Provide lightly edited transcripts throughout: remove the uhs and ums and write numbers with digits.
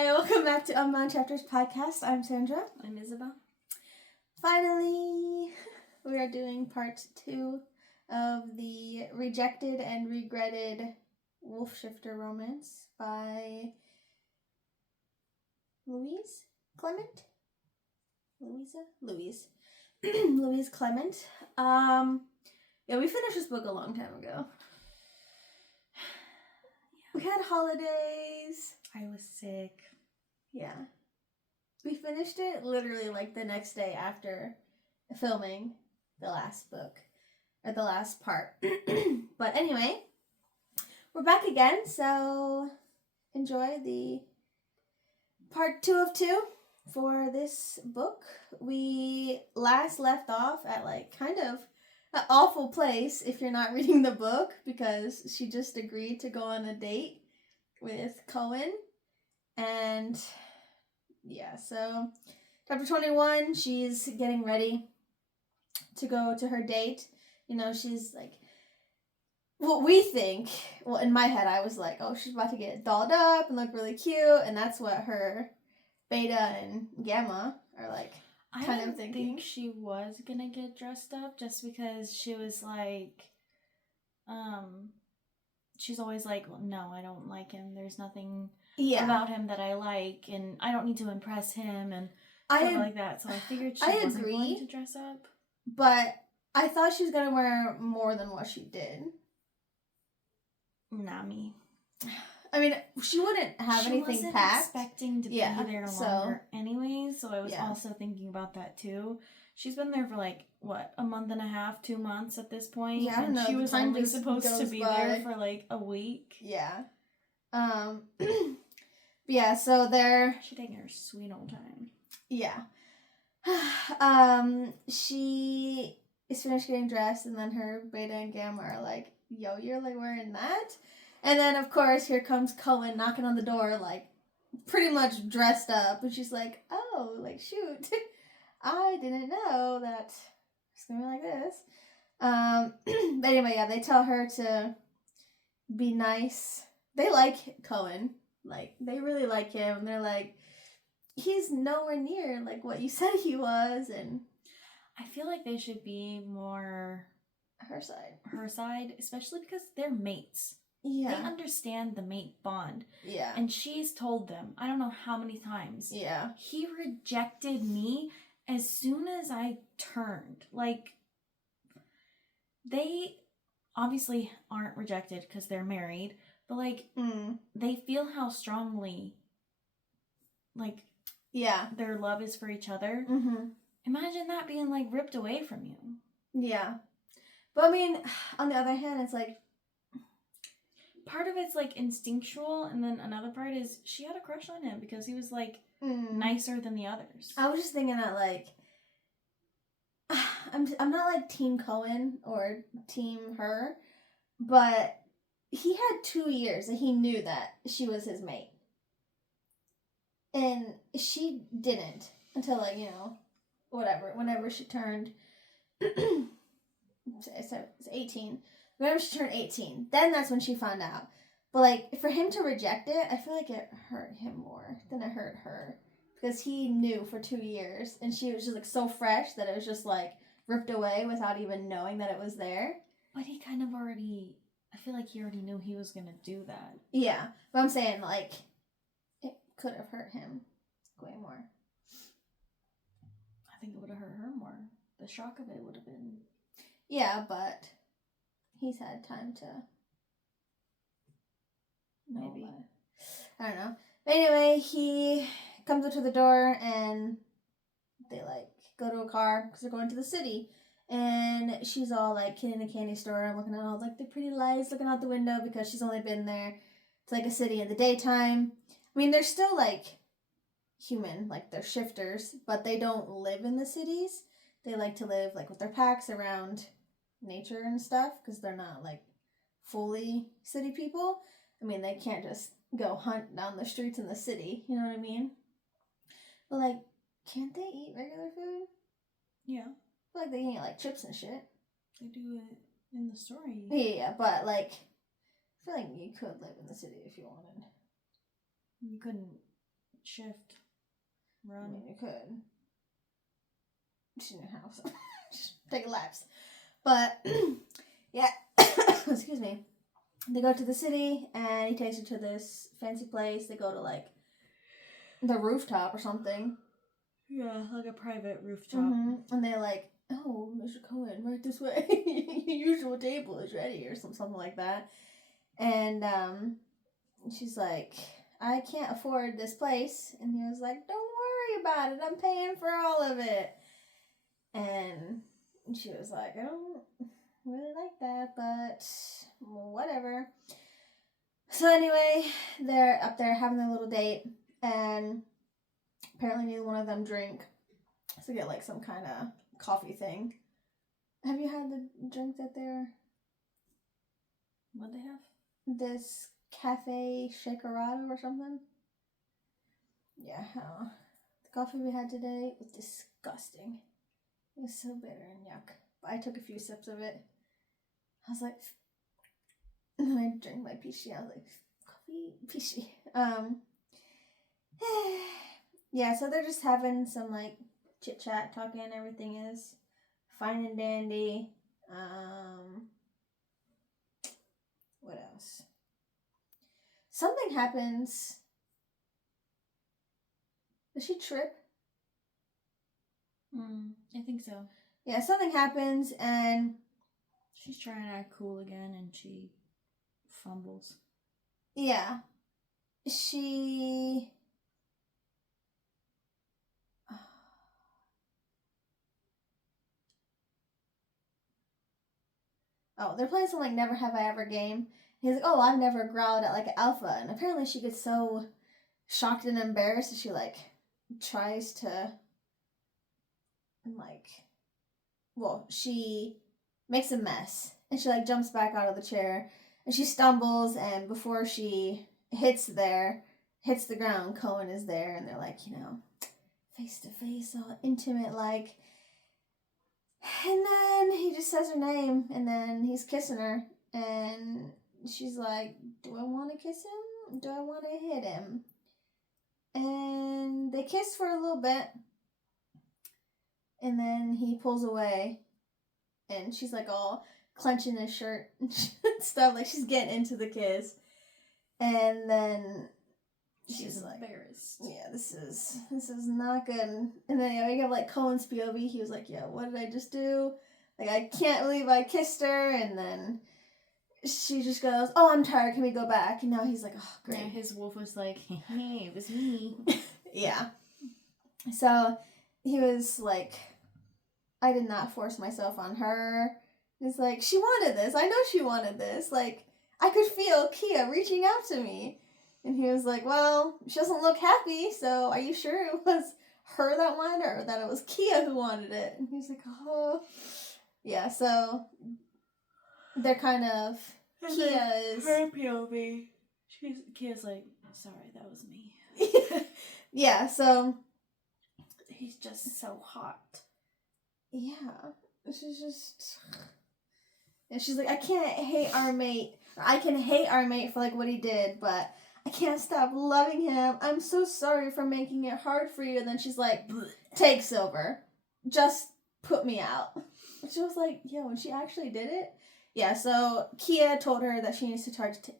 Hi, welcome back to Unbound Chapters podcast. I'm Sandra. I'm Isabel. Finally, we are doing part 2 of the rejected and regretted wolf shifter romance by Louise Clement. Louise Clement. Yeah, we finished this book a long time ago. We had holidays. I was sick. Yeah. We finished it literally like the next day after filming the last book, or the last part. But anyway, we're back again, so enjoy the part 2 of 2 for this book. We last left off at like kind of an awful place if you're not reading the book, because she just agreed to go on a date with Cohen. And yeah, so chapter 21, she's getting ready to go to her date. You know, she's like, what we think, well, in my head, I was like, oh, she's about to get dolled up and look really cute, and that's what her beta and gamma are like. I think she was gonna get dressed up just because she was like, she's always like, well, no, I don't like him. There's nothing about him that I like, and I don't need to impress him, and stuff like that. So I figured she wasn't going to dress up. But I thought she was gonna wear more than what she did. Not me. I mean, she wouldn't have anything packed. Expecting to be there longer anyways, so I was also thinking about that too. She's been there for like, what, a month and a half, 2 months at this point? Yeah, I don't know. She was only supposed to be there for like a week. Yeah. Yeah, so they're... She's taking her sweet old time. Yeah. She is finished getting dressed, and then her beta and gamma are like, yo, you're like wearing that? And then, of course, here comes Cohen knocking on the door, like, pretty much dressed up. And she's like, oh, like, shoot. I didn't know that it's going to be like this. But anyway, yeah, they tell her to be nice. They like Cohen. Like, they really like him. And they're like, he's nowhere near, like, what you said he was. And I feel like they should be more... Her side, especially because they're mates. Yeah. They understand the mate bond. Yeah. And she's told them, I don't know how many times. Yeah. He rejected me as soon as I turned. Like, they obviously aren't rejected because they're married, but like, they feel how strongly, like, their love is for each other. Mm-hmm. Imagine that being like ripped away from you. Yeah. But I mean, on the other hand, it's like, part of it's like instinctual, and then another part is she had a crush on him because he was like nicer than the others. I was just thinking that like, I'm not like Team Cohen or Team her, but he had 2 years and he knew that she was his mate, and she didn't until like, you know, whenever she turned 18. Whenever she turned 18, then that's when she found out. But like, for him to reject it, I feel like it hurt him more than it hurt her, because he knew for 2 years, and she was just like so fresh that it was just like ripped away without even knowing that it was there. But he kind of already, I feel like he already knew he was gonna do that. Yeah, but I'm saying like, it could have hurt him way more. I think it would have hurt her more. The shock of it would have been. Yeah, but he's had time to. Maybe. I don't know. But anyway, he comes up to the door and they like go to a car because they're going to the city. And she's all like in a candy store looking at all like the pretty lights, looking out the window because she's only been there to like a city in the daytime. I mean, they're still like human, like they're shifters, but they don't live in the cities. They like to live like with their packs around nature and stuff because they're not like fully city people. I mean, they can't just go hunt down the streets in the city, you know what I mean? But like, can't they eat regular food? Yeah. I feel like they can eat like chips and shit. They do it in the story. Yeah, but like, I feel like you could live in the city if you wanted. You couldn't shift. Run. I mean, you could. She's in your house. Just take laps. But, yeah. Excuse me. They go to the city, and he takes her to this fancy place. They go to, like, the rooftop or something. Yeah, like a private rooftop. Mm-hmm. And they're like, oh, Mr. Cohen, right this way. Your usual table is ready, or something like that. And she's like, I can't afford this place. And he was like, don't worry about it. I'm paying for all of it. And she was like, I don't really like that, but whatever. So anyway, they're up there having their little date, and apparently neither one of them drink. So get like some kind of coffee thing. Have you had the drink that they're... What'd they have? This cafe shakerado or something? Yeah, the coffee we had today was disgusting. It was so bitter and yuck. But I took a few sips of it. I was like... And then I drank my peachy. I was like, coffee, peachy. Yeah, so they're just having some, like, chit-chat, talking. Everything is fine and dandy. What else? Something happens. Does she trip? I think so. Yeah, something happens, and... She's trying to act cool again, and she fumbles. Yeah. She... Oh, they're playing some, like, Never Have I Ever game. He's like, oh, I've never growled at, like, an alpha. And apparently she gets so shocked and embarrassed that she, like, tries to, like... Well, she makes a mess. And she, like, jumps back out of the chair. And she stumbles, and before she hits the ground, Cohen is there. And they're, like, you know, face to face, all intimate, like... And then he just says her name, and then he's kissing her, and she's like, do I want to kiss him? Do I want to hit him? And they kiss for a little bit, and then he pulls away, and she's like all clenching his shirt and stuff, like she's getting into the kiss. And then she's like, embarrassed. yeah, this is not good. And then you have like Cohen's POV. He was like, yeah, what did I just do? Like, I can't believe I kissed her. And then she just goes, oh, I'm tired. Can we go back? And now he's like, oh, great. Yeah, his wolf was like, hey, it was me. Yeah. So he was like, I did not force myself on her. It's like, she wanted this. I know she wanted this. Like, I could feel Kia reaching out to me. And he was like, well, she doesn't look happy, so are you sure it was her that wanted it, or that it was Kia who wanted it? And he was like, oh. Yeah, so they're kind of... Kia is... Her POV. Kia's like, sorry, that was me. Yeah, so... He's just so hot. Yeah. She's just... And she's like, I can't hate our mate. Or I can hate our mate for, like, what he did, but... I can't stop loving him. I'm so sorry for making it hard for you. And then she's like, take Silver. Just put me out. And she was like, yo, and she actually did it? Yeah, so Kia told her that she needs to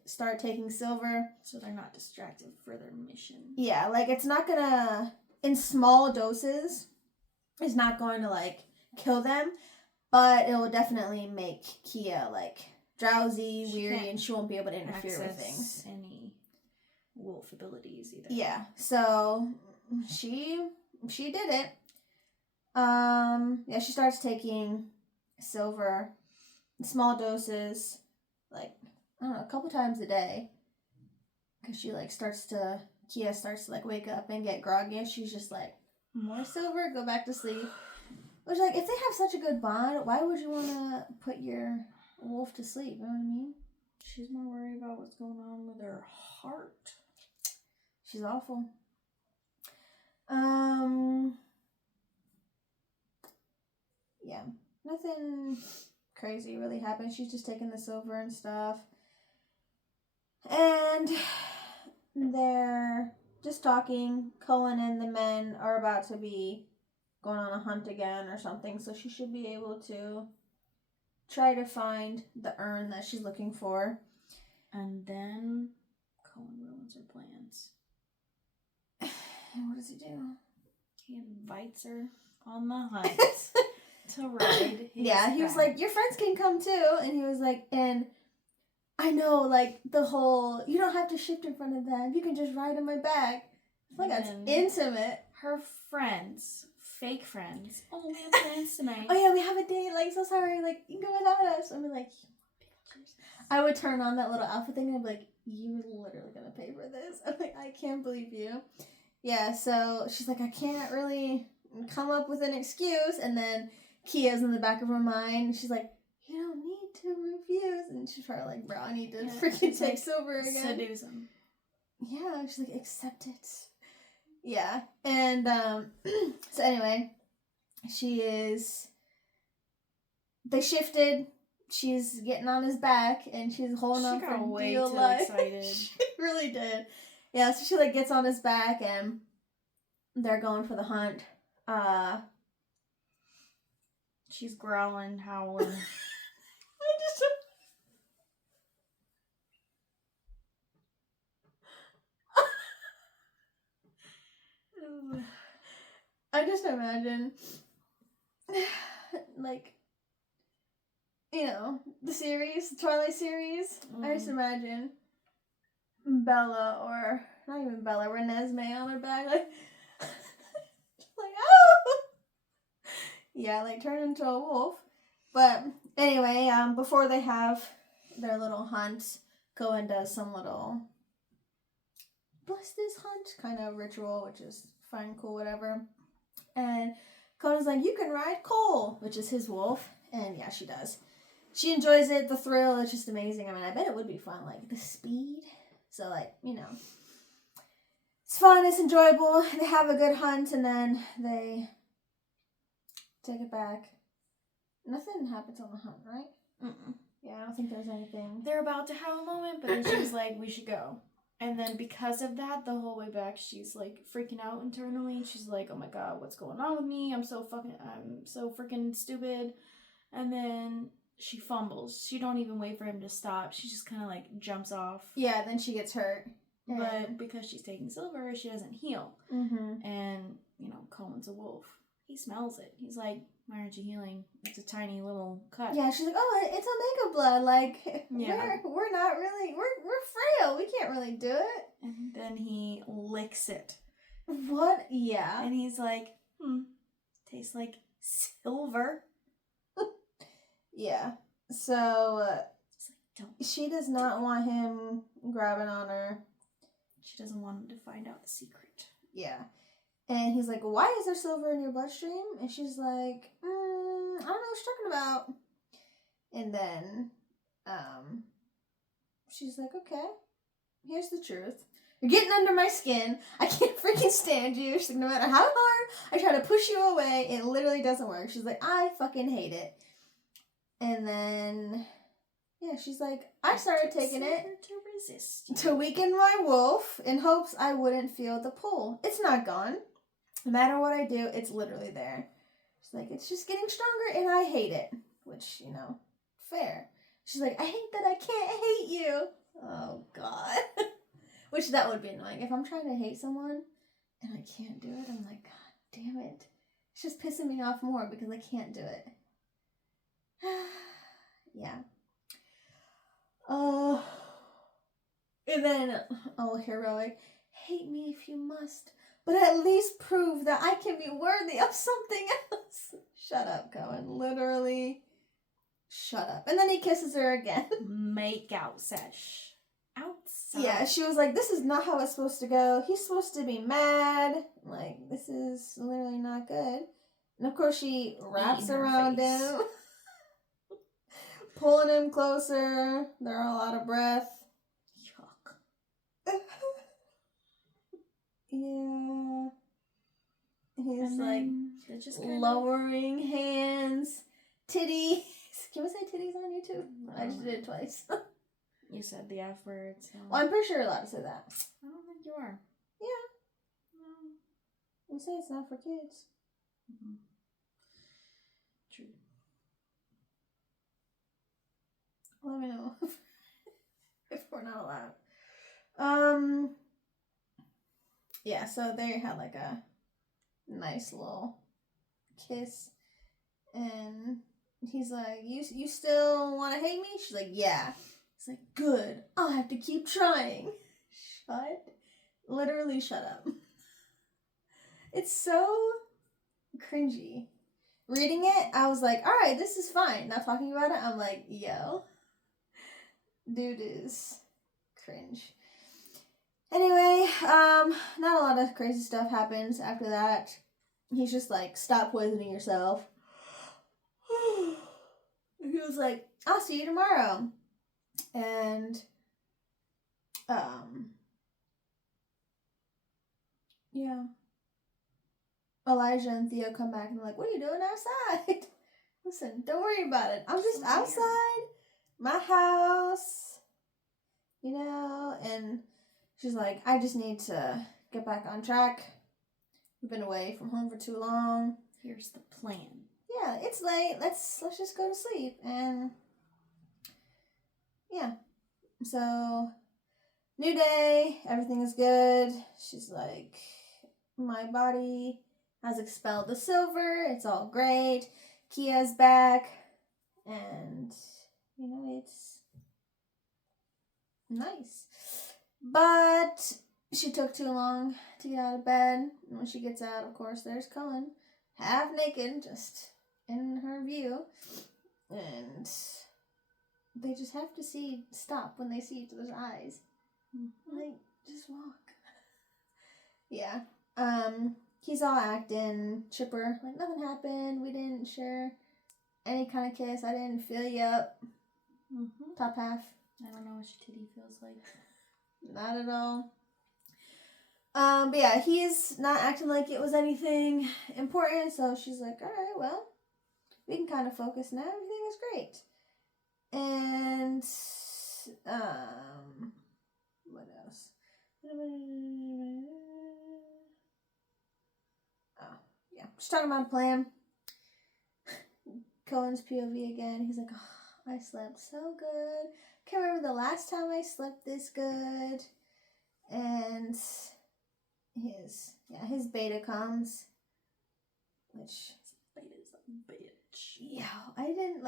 start taking Silver. So they're not distracted for their mission. Yeah, like, it's not gonna, in small doses, it's not going to, like, kill them. But it will definitely make Kia, like, drowsy, weary, and she won't be able to interfere with things. Any wolf abilities either. Yeah, so she did it. Yeah, she starts taking Silver in small doses, like, I don't know, a couple times a day. Because she, like, Kia starts to, like, wake up and get groggy, and she's just like, more Silver, go back to sleep. Which, like, if they have such a good bond, why would you want to put your wolf to sleep? You know what I mean? She's more worried about what's going on with her heart. She's awful. Yeah, nothing crazy really happened. She's just taking the Silver and stuff. And they're just talking. Cohen and the men are about to be going on a hunt again or something, so she should be able to try to find the urn that she's looking for. And then Cohen ruins her plans. And what does he do? He invites her on the hunt to ride his he was like, your friends can come too. And he was like, and I know, like, the whole, you don't have to shift in front of them. You can just ride on my back. I feel like that's intimate. Her friends, fake friends. Oh, we have plans tonight. Oh, yeah, we have a date. Like, so sorry. Like, you can go without us. I'd be like, pictures. I would turn on that little outfit thing and I'd be like, you were literally going to pay for this. I'm like, I can't believe you. Yeah, so she's like, I can't really come up with an excuse. And then Kia's in the back of her mind. She's like, you don't need to refuse. And she's probably like, bro, I need to freaking take Silver again. Seduce him. Yeah, she's like, accept it. Yeah, and so anyway, they shifted. She's getting on his back, and she's holding on for way dear too life. excited. She really did. Yeah, so she like gets on his back, and they're going for the hunt. She's growling, howling. I just imagine, like, you know, the Twilight series. I just imagine Bella, or not even Bella, Renesmee on her back, like, oh! Yeah, like, turn into a wolf. But, anyway, before they have their little hunt, Cohen does some little bless this hunt kind of ritual, which is fine, cool, whatever. And Conan's like, you can ride Cole, which is his wolf. And yeah, she does. She enjoys it, the thrill, it's just amazing. I mean, I bet it would be fun, like the speed. So, like, you know, it's fun, it's enjoyable. They have a good hunt, and then they take it back. Nothing happens on the hunt, right? Mm-mm. Yeah, I don't think there's anything. They're about to have a moment, but then she's like, we should go. And then because of that, the whole way back, she's like freaking out internally. She's like, oh my god, what's going on with me? I'm so freaking stupid. And then she fumbles. She don't even wait for him to stop. She just kind of like jumps off. Yeah, then she gets hurt. But because she's taking Silver, she doesn't heal. Mm-hmm. And, you know, Cohen's a wolf. He smells it. He's like, why aren't you healing? It's a tiny little cut. Yeah, she's like, oh, it's Omega blood. Like, yeah. we're not really, we're frail. We can't really do it. And then he licks it. What? Yeah. And he's like, tastes like silver. Yeah. So, like, she does not want him grabbing on her. She doesn't want him to find out the secret. Yeah. And he's like, why is there silver in your bloodstream? And she's like, I don't know what you're talking about. And then, she's like, okay, here's the truth. You're getting under my skin. I can't freaking stand you. She's like, no matter how hard I try to push you away, it literally doesn't work. She's like, I fucking hate it. And then, yeah, she's like, I started taking it to resist to weaken my wolf in hopes I wouldn't feel the pull. It's not gone. No matter what I do, it's literally there. She's like, it's just getting stronger and I hate it. Which, you know, fair. She's like, I hate that I can't hate you. Oh, God. Which that would be annoying. If I'm trying to hate someone and I can't do it, I'm like, God damn it. It's just pissing me off more because I can't do it. Yeah. And then, heroic. Hate me if you must, but at least prove that I can be worthy of something else. Shut up, Cohen. Literally, shut up. And then he kisses her again. Make out sesh. Outside. Yeah, she was like, this is not how it's supposed to go. He's supposed to be mad. Like, this is literally not good. And of course, she wraps around him. Pulling him closer. They're all out of breath. Yuck. Yeah. He's like just lowering hands. Titties. Can we say titties on YouTube? I just did it twice. You said the F word. So. Well, I'm pretty sure you're allowed to say that. I don't think you are. Yeah. say it's not for kids. Mm-hmm. True. Let me know if we're not allowed. Yeah, so they had like a nice little kiss, and he's like, you still want to hate me? She's like, yeah. He's like, good, I'll have to keep trying. Literally shut up. It's so cringy. Reading it, I was like, alright, this is fine. Now talking about it, I'm like, yo, dude is cringe. Anyway, not a lot of crazy stuff happens after that. He's just like, stop poisoning yourself. He was like, I'll see you tomorrow. And, yeah. Elijah and Theo come back and they're like, what are you doing outside? Listen, don't worry about it. I'm just outside my house, you know, and she's like, I just need to get back on track. We've been away from home for too long. Here's the plan. Yeah, it's late. Let's just go to sleep. And yeah. So, new day. Everything is good. She's like, my body has expelled the silver. It's all great. Kia's back. And, you know, it's nice. But she took too long to get out of bed. And when she gets out, of course, there's Cohen. Half naked, just in her view. And they just have to stop when they see each other's eyes. Mm-hmm. Like, just walk. Yeah. He's all acting chipper. Like, nothing happened. We didn't share any kind of kiss. I didn't feel you up. Mm-hmm. Top half. I don't know what your titty feels like. Not at all. But yeah, he's not acting like it was anything important. So she's like, all right, well, we can kind of focus now. Everything is great. And, what else? Oh, yeah. Just talking about a plan. Cohen's POV again. He's like, oh, I slept so good. Can't remember the last time I slept this good. And his beta comes. Which, beta's a bitch. Yeah, I didn't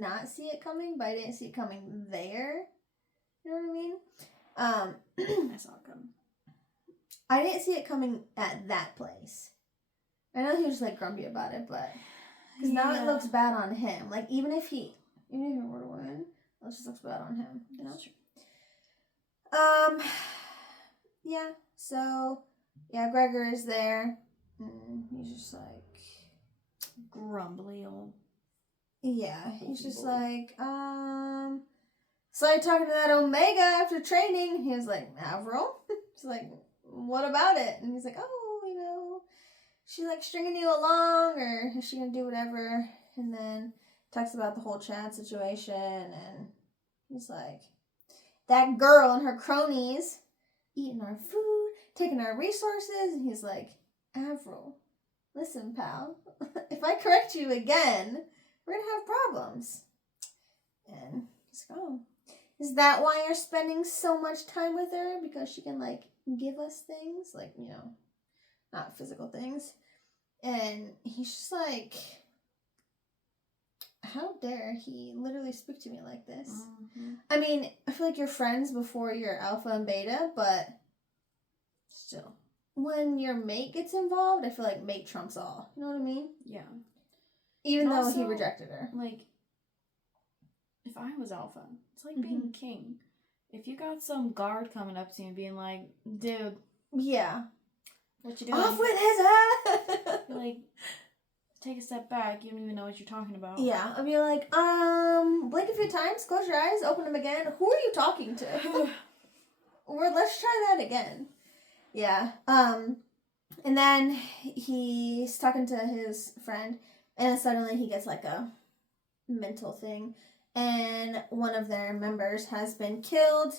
not see it coming, but I didn't see it coming there. You know what I mean? I saw it coming. I didn't see it coming at that place. I know he was like grumpy about it, but because now it looks bad on him. Like even if he were to win, it just looks bad on him. You know? That's true. Yeah. So yeah, Gregor is there. He's just like grumbly old. Yeah, he's just like, so I talking to that Omega after training. He was like, Avril? She's like, what about it? And he's like, oh, you know, she's like stringing you along, or is she gonna do whatever? And then talks about the whole Chad situation, and he's like, that girl and her cronies eating our food, taking our resources, and he's like, Avril, listen, pal, if I correct you again, we're gonna have problems. And he's like, oh, is that why you're spending so much time with her? Because she can, like, give us things? Like, you know, not physical things. And he's just like, how dare he literally speak to me like this? Mm-hmm. I mean, I feel like you're friends before you're alpha and beta, but still. When your mate gets involved, I feel like mate trumps all. You know what I mean? Yeah. Even though he rejected her. Like, if I was alpha, it's like being king. If you got some guard coming up to you and being like, dude. Yeah. What you doing? Off with his head! Like, take a step back. You don't even know what you're talking about. Yeah. I'd be like, blink a few times, close your eyes, open them again. Who are you talking to? Or let's try that again. Yeah. And then he's talking to his friend, and suddenly he gets like a mental thing, and one of their members has been killed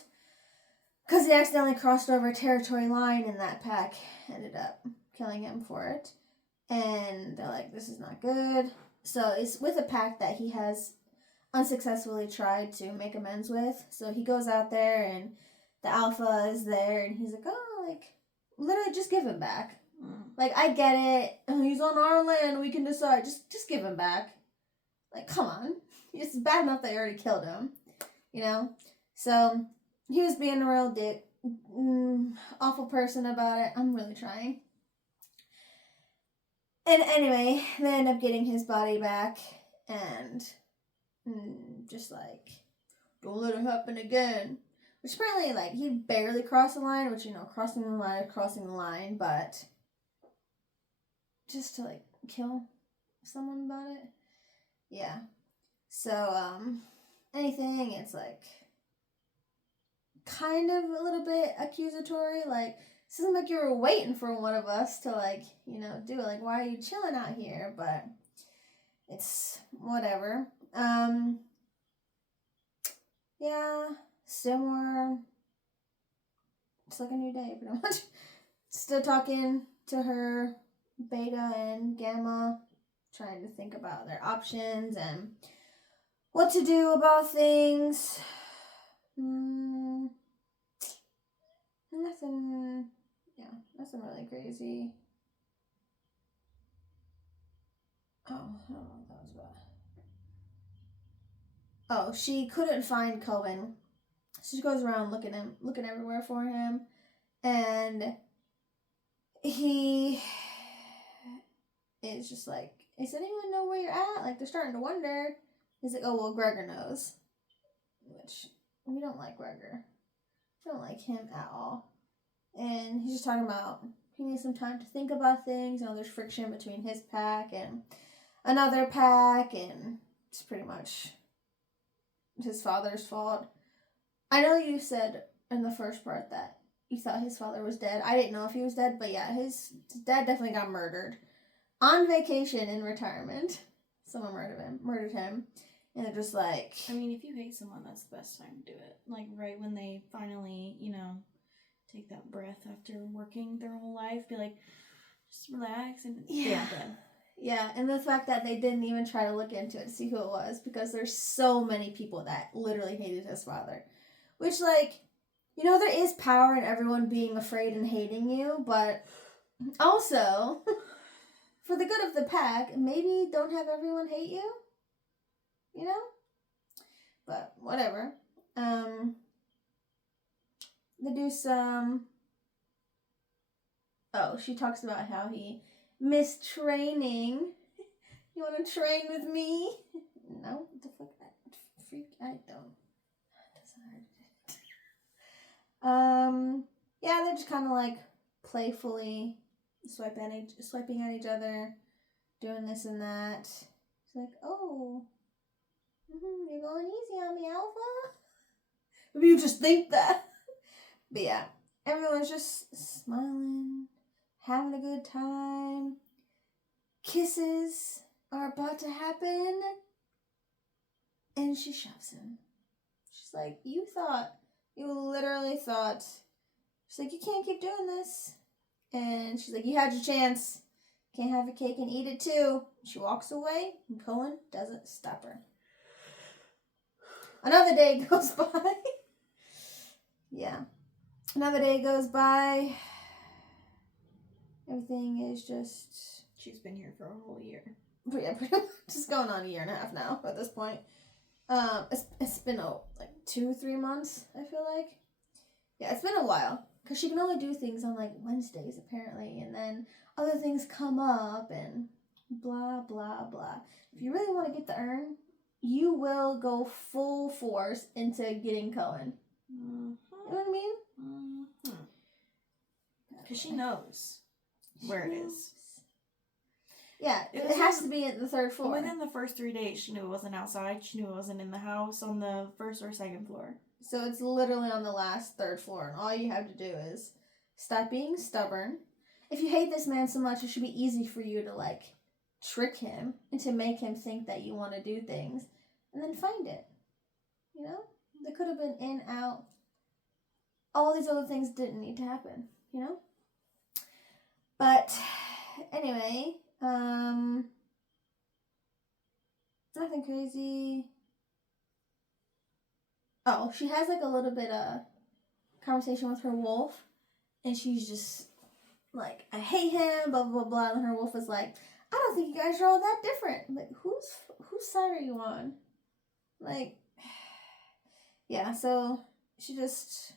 because he accidentally crossed over a territory line, and that pack ended up killing him for it. And they're like, this is not good. So it's with a pack that he has unsuccessfully tried to make amends with. So he goes out there and the alpha is there and he's like, oh, like, literally just give him back. Like, I get it. He's on our land. We can decide. Just give him back. Like, come on. It's bad enough they already killed him. You know? So, he was being a real dick. Awful person about it. I'm really trying. And anyway, they end up getting his body back. And just like, don't let it happen again. Which apparently, like, he barely crossed the line. Which, you know, crossing the line. But just to, like, kill someone about it. Yeah. So, anything, it's, like, kind of a little bit accusatory. Like, it seems like you were waiting for one of us to, like, you know, do it. Like, why are you chilling out here? But it's whatever. Yeah, still more. It's like a new day, pretty much. Still talking to her Beta and Gamma, trying to think about their options and what to do about things. Nothing really crazy. Oh, I don't know what that was about. Oh, she couldn't find Cohen. She goes around looking everywhere for him, and he is just like, does anyone know where you're at? Like, they're starting to wonder. He's like, oh, well, Gregor knows. Which, we don't like Gregor. We don't like him at all. And he's just talking about he needs some time to think about things. You know, there's friction between his pack and another pack, and it's pretty much his father's fault. I know you said in the first part that you thought his father was dead. I didn't know if he was dead, but yeah, his dad definitely got murdered. On vacation in retirement. Someone murdered him. And they're just like... I mean, if you hate someone, that's the best time to do it. Like, right when they finally, you know, take that breath after working their whole life. Be like, just relax and yeah. Dead. Yeah, and the fact that they didn't even try to look into it to see who it was. Because there's so many people that literally hated his father. Which, like, you know, there is power in everyone being afraid and hating you. But also... for the good of the pack, maybe don't have everyone hate you. You know? But whatever. They do some... Oh, she talks about how he missed training. You want to train with me? No? What the fuck? Freak, I don't. Yeah, they're just kind of like playfully swiping at each other, doing this and that. It's like, oh, you're going easy on me, Alpha. If you just think that. But yeah, everyone's just smiling, having a good time. Kisses are about to happen. And she shoves him. She's like, you literally thought. She's like, you can't keep doing this. And she's like, you had your chance. Can't have your cake and eat it too. She walks away, and Cohen doesn't stop her. Another day goes by. Yeah. Another day goes by. Everything is just... She's been here for a whole year. Yeah, pretty much. Just going on a year and a half now at this point. It's been, 2-3 months, I feel like. Yeah, it's been a while. Because she can only do things on, like, Wednesdays, apparently. And then other things come up and blah, blah, blah. If you really want to get the urn, you will go full force into getting Cohen. Mm-hmm. You know what I mean? Because she knows where it is. Yeah, it has to be at the 3rd floor. Within the first 3 days, she knew it wasn't outside. She knew it wasn't in the house on the 1st or 2nd floor. So it's literally on the last 3rd floor, and all you have to do is stop being stubborn. If you hate this man so much, it should be easy for you to, like, trick him and to make him think that you want to do things, and then find it. You know? They could have been in, out. All these other things didn't need to happen, you know? But anyway, nothing crazy. Oh, she has like a little bit of conversation with her wolf, and she's just like, I hate him, blah blah blah. And her wolf is like, I don't think you guys are all that different. I'm like, whose side are you on? Like, yeah. So she just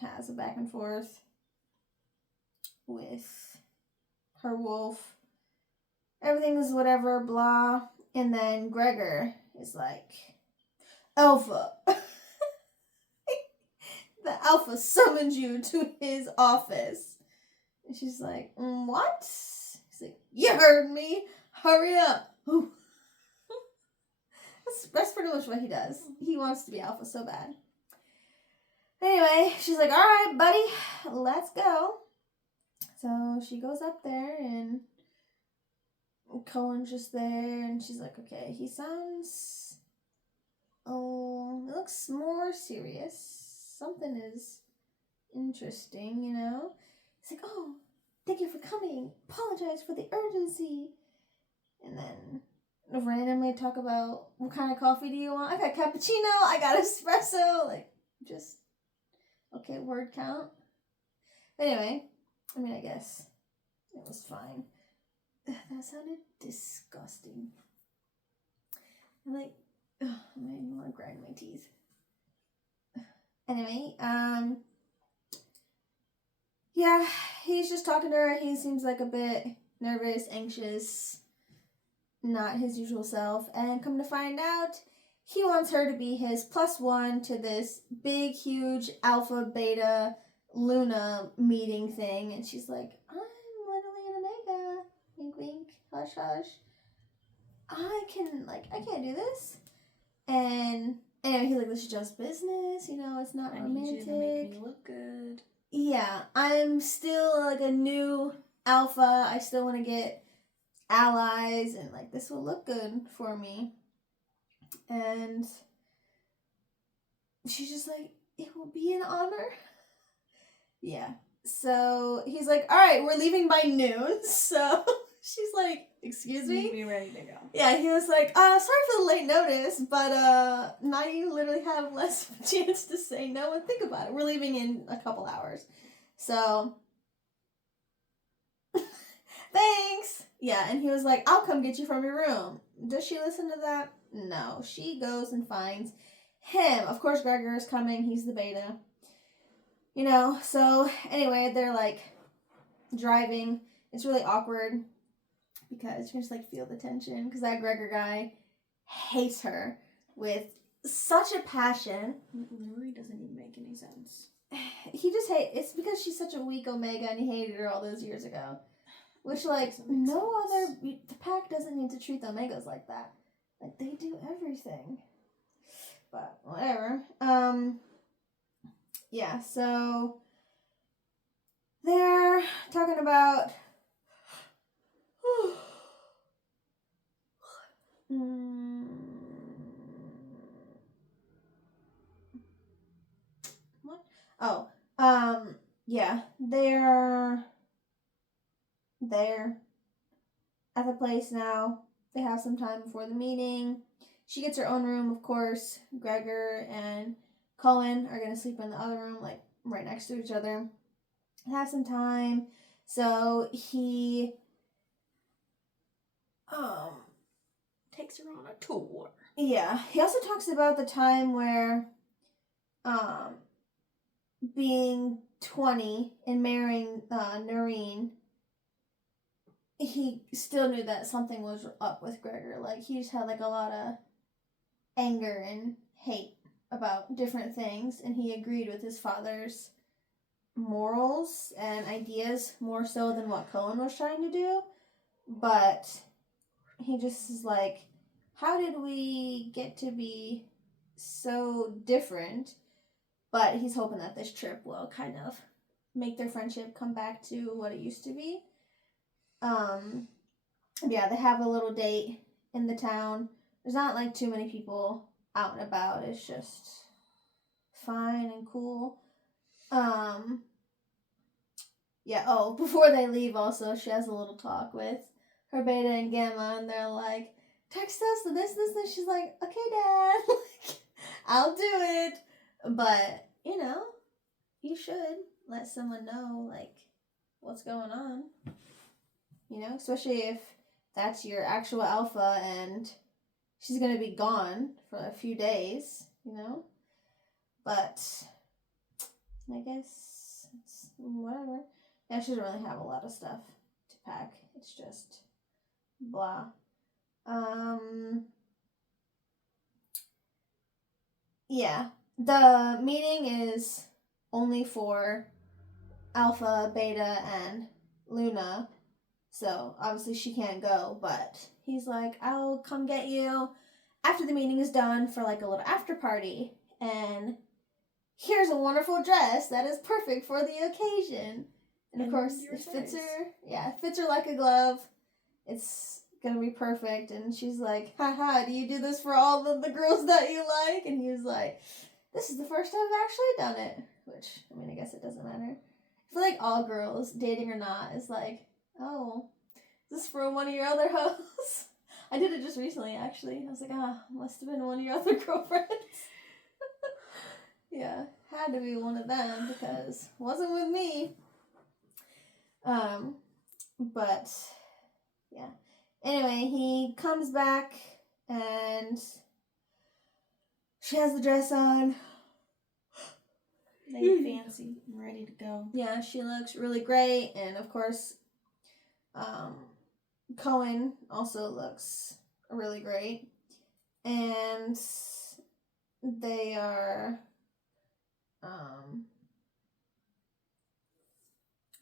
has a back and forth with her wolf. Everything's whatever, blah. And then Gregor is like, Alpha. The Alpha summoned you to his office. And she's like, what? He's like, you heard me. Hurry up. That's pretty much what he does. He wants to be Alpha so bad. Anyway, she's like, all right, buddy, let's go. So she goes up there, and Cohen's just there, and she's like, okay, he sounds, it looks more serious. Something is interesting, you know? He's like, oh, thank you for coming. Apologize for the urgency. And then randomly talk about, what kind of coffee do you want? I got cappuccino, I got espresso. Like, just, okay, word count. Anyway, I mean, I guess it was fine. That sounded disgusting. I'm like, I want to grind my teeth. Anyway, yeah, he's just talking to her. He seems like a bit nervous, anxious, not his usual self. And come to find out, he wants her to be his +1 to this big, huge Alpha, Beta, Luna meeting thing. And she's like, I'm literally an Omega. Wink, wink, hush, hush. I can't do this. And anyway, he's like, this is just business, you know, it's not romantic. Need you to make me look good. Yeah, I'm still like a new Alpha. I still want to get allies, and like, this will look good for me. And she's just like, it will be an honor. Yeah. So he's like, all right, we're leaving by noon. So she's like, excuse me? Be ready to go. Yeah, he was like, sorry for the late notice, but now you literally have less of a chance to say no and think about it. We're leaving in a couple hours. So, thanks! Yeah, and he was like, I'll come get you from your room. Does she listen to that? No. She goes and finds him. Of course, Gregor is coming. He's the beta. You know, so anyway, they're like driving. It's really awkward because you can just like feel the tension, because that Gregor guy hates her with such a passion. It literally doesn't even make any sense. He just it's because she's such a weak Omega, and he hated her all those years ago. Which, like, the pack doesn't need to treat the Omegas like that. Like, they do everything. But whatever. Yeah, so they're talking about what? Oh, yeah, they're there at the place now. They have some time before the meeting. She gets her own room, of course. Gregor and Cohen are going to sleep in the other room, like, right next to each other. They have some time. So he Takes her on a tour. Yeah. He also talks about the time where being 20 and marrying Noreen, he still knew that something was up with Gregor. Like, he just had like a lot of anger and hate about different things, and he agreed with his father's morals and ideas more so than what Cohen was trying to do. But he just is like, how did we get to be so different? But he's hoping that this trip will kind of make their friendship come back to what it used to be. Yeah, they have a little date in the town. There's not like too many people out and about. It's just fine and cool. Yeah, oh, before they leave also, she has a little talk with her Beta and Gamma, and they're like, text us this. She's like, okay, Dad. Like, I'll do it. But, you know, you should let someone know, like, what's going on. You know, especially if that's your actual alpha and she's going to be gone for a few days, you know? But I guess it's whatever. Yeah, she doesn't really have a lot of stuff to pack. It's just blah. Yeah. The meeting is only for Alpha, Beta, and Luna. So obviously she can't go, but he's like, I'll come get you after the meeting is done for like a little after party. And here's a wonderful dress that is perfect for the occasion. And of course, it fits her. Yeah, it fits her like a glove. It's gonna be perfect. And she's like, haha, do you do this for all of the girls that you like? And he was like, this is the first time I've actually done it. Which, I mean, I guess it doesn't matter. I feel like all girls, dating or not, is like, oh, is this from one of your other hoes? I did it just recently, actually. I was like, must have been one of your other girlfriends. Yeah, had to be one of them because it wasn't with me. But yeah. Anyway, he comes back and she has the dress on. They fancy, ready to go. Yeah, she looks really great, and of course, Cohen also looks really great, and they are.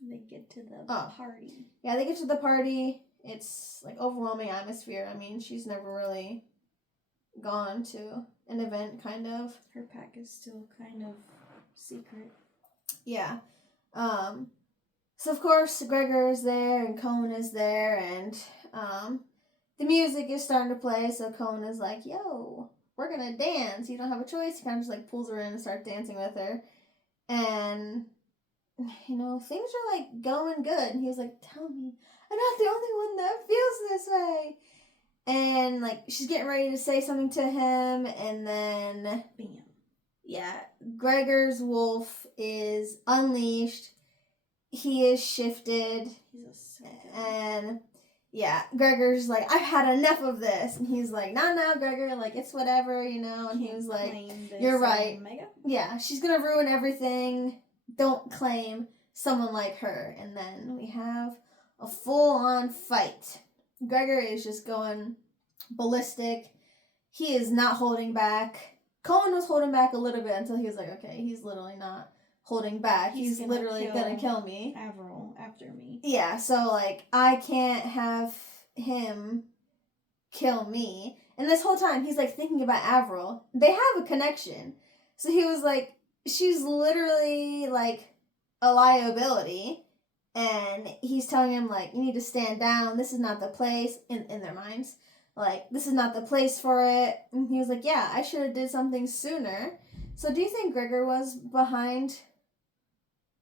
They get to the party. Yeah, they get to the party. It's like overwhelming atmosphere. I mean, she's never really gone to an event, kind of. Her pack is still kind of secret. Yeah. So of course Gregor is there and Cohen is there, and the music is starting to play, so Cohen is like, yo, we're gonna dance. You don't have a choice. He kind of just like pulls her in and starts dancing with her. And you know, things are like going good. And he was like, tell me, I'm not the only one that feels this way. And like she's getting ready to say something to him, and then bam. Yeah, Gregor's wolf is unleashed. He is shifted. He's and yeah, Gregor's like, I've had enough of this. And he's like, no, Gregor, like, it's whatever, you know. And he was like, you're right. Omega. Yeah, she's going to ruin everything. Don't claim someone like her. And then we have a full-on fight. Gregor is just going ballistic. He is not holding back. Cohen was holding back a little bit until he was like, okay, he's literally not holding back. He's literally gonna kill me. Avril after me. Yeah, so like I can't have him kill me. And this whole time he's like thinking about Avril. They have a connection. So he was like, she's literally like a liability. And he's telling him like, you need to stand down. This is not the place in their minds. Like, this is not the place for it. And he was like, yeah, I should have did something sooner. So do you think Gregor was behind,